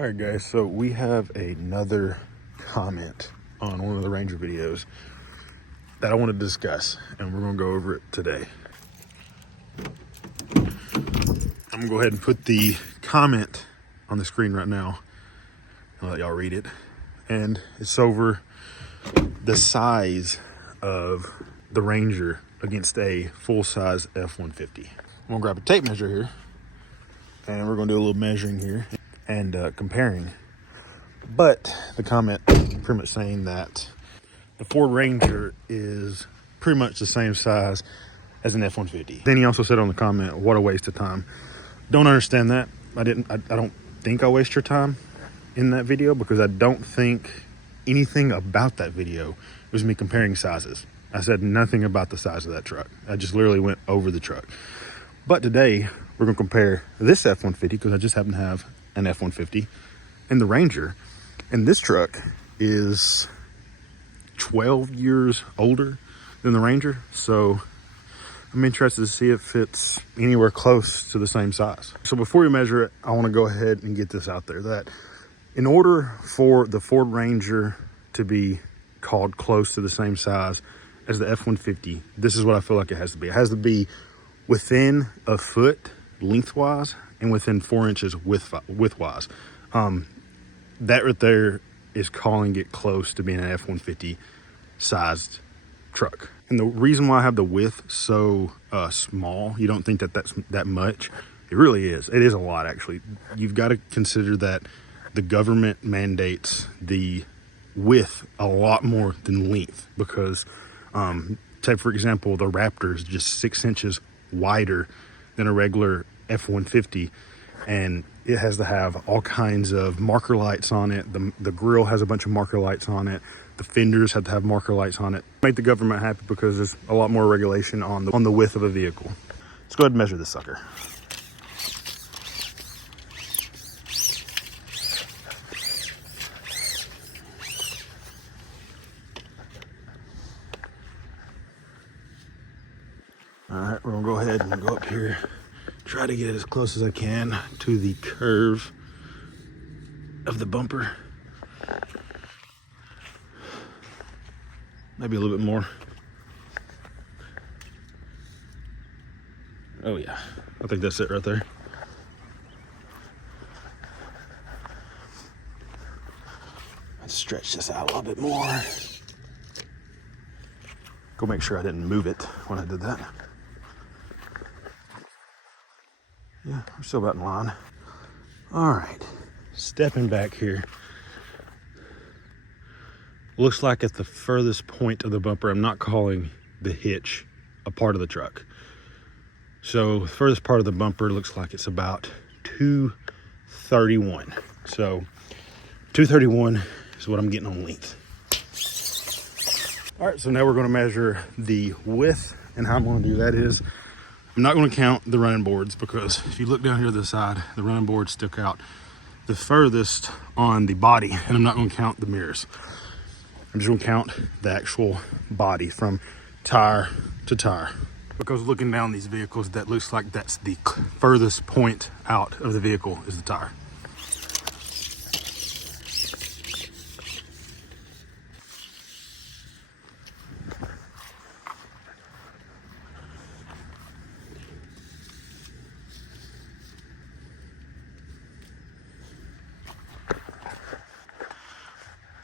All right, guys, so we have another comment on one of the Ranger videos that I want to discuss, and we're going to go over it today. I'm going to go ahead and put the comment on the screen right now and let y'all read it. And it's over the size of the Ranger against a full-size F-150. I'm going to grab a tape measure here, and we're going to do a little measuring here and comparing. But the comment pretty much saying that the Ford Ranger is pretty much the same size as an F-150. Then he also said on the comment, what a waste of time. Don't understand that. I don't think I waste your time in that video, because I don't think anything about that video was me comparing sizes. I said nothing about the size of that truck. I just literally went over the truck. But today we're going to compare this F-150, because I just happen to have an F-150 and the Ranger. And this truck is 12 years older than the Ranger. So I'm interested to see if it's anywhere close to the same size. So before we measure it, I want to go ahead and get this out there, that in order for the Ford Ranger to be called close to the same size as the F-150, this is what I feel like it has to be. It has to be within a foot lengthwise and within 4 inches widthwise. That right there is calling it close to being an F-150 sized truck. And the reason why I have the width so small, you don't think that that's that much. It really is. It is a lot, actually. You've got to consider that the government mandates the width a lot more than length, because take for example, the Raptor is just 6 inches wider than a regular F-150, and it has to have all kinds of marker lights on it. The grill has a bunch of marker lights on it. The fenders have to have marker lights on it. Make the government happy, because there's a lot more regulation on the width of a vehicle. Let's go ahead and measure this sucker. All right, we're gonna go ahead and go up here, try to get as close as I can to the curve of the bumper. Maybe a little bit more. Oh yeah, I think that's it right there. Let's stretch this out a little bit more. Go make sure I didn't move it when I did that. Yeah, we're still about in line. All right, stepping back here. Looks like at the furthest point of the bumper, I'm not calling the hitch a part of the truck. So the furthest part of the bumper looks like it's about 231. So 231 is what I'm getting on length. All right, so now we're gonna measure the width, and how I'm gonna do that is, I'm not going to count the running boards, because if you look down here to the side, the running boards stick out the furthest on the body, and I'm not going to count the mirrors. I'm just going to count the actual body from tire to tire, because looking down these vehicles, that looks like that's the furthest point out of the vehicle is the tire.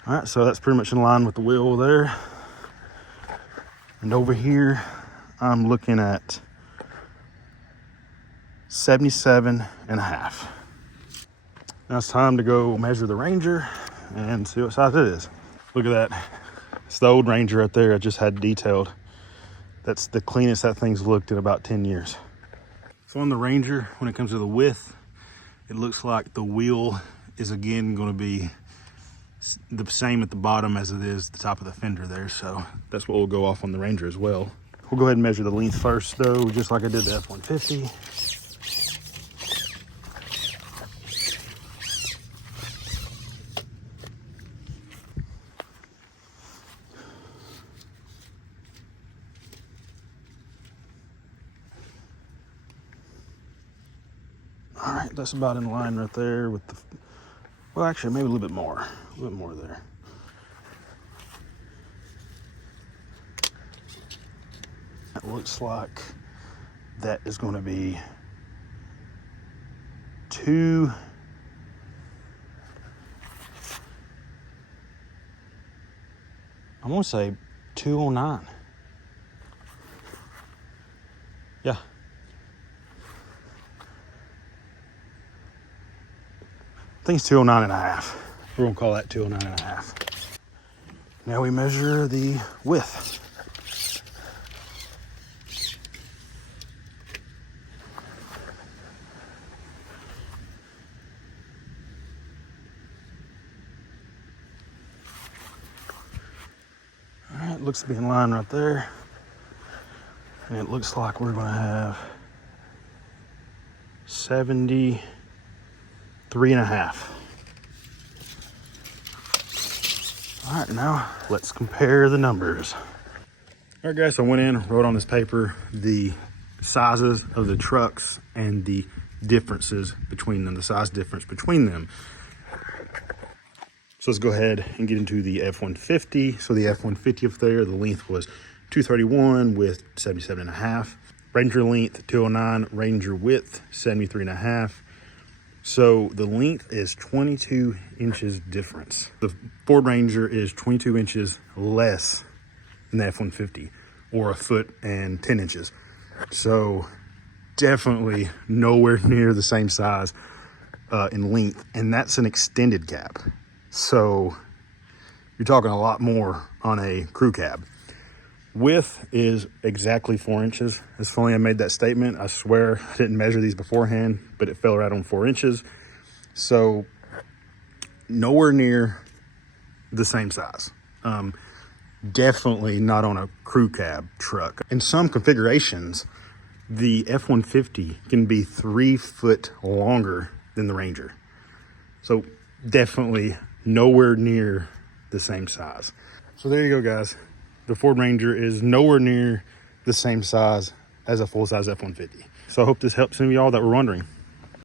All right, so that's pretty much in line with the wheel there. And over here, I'm looking at 77.5. Now it's time to go measure the Ranger and see what size it is. Look at that. It's the old Ranger right there I just had detailed. That's the cleanest that thing's looked in about 10 years. So on the Ranger, when it comes to the width, it looks like the wheel is again going to be the same at the bottom as it is the top of the fender there. So that's what we'll go off on the Ranger as well. We'll go ahead and measure the length first though, just like I did the F-150. All right, that's about in line right there with Well, actually, maybe a little bit more. A little bit more there. It looks like that is going to be I want to say 209. Yeah. I think it's 209 and a half. We're going to call that 209 and a half. Now we measure the width. All right, looks to be in line right there. And it looks like we're going to have 73 and a half. All right, now let's compare the numbers. All right, guys, so I went in, wrote on this paper the sizes of the trucks and the differences between them, the size difference between them. So let's go ahead and get into the F-150. So the F-150 up there, the length was 231 with 77 and a half. Ranger length, 209. Ranger width, 73 and a half. So the length is 22 inches difference. The Ford Ranger is 22 inches less than the F-150, or 1 foot and 10 inches. So definitely nowhere near the same size in length, and that's an extended cab. So you're talking a lot more on a crew cab. Width is exactly 4 inches. It's funny I made that statement. I swear I didn't measure these beforehand, but it fell right on 4 inches. So nowhere near the same size. Definitely not on a crew cab truck. In some configurations, the F-150 can be 3 foot longer than the Ranger. So definitely nowhere near the same size. So there you go, guys. The Ford Ranger is nowhere near the same size as a full-size F-150. So I hope this helps some of y'all that were wondering.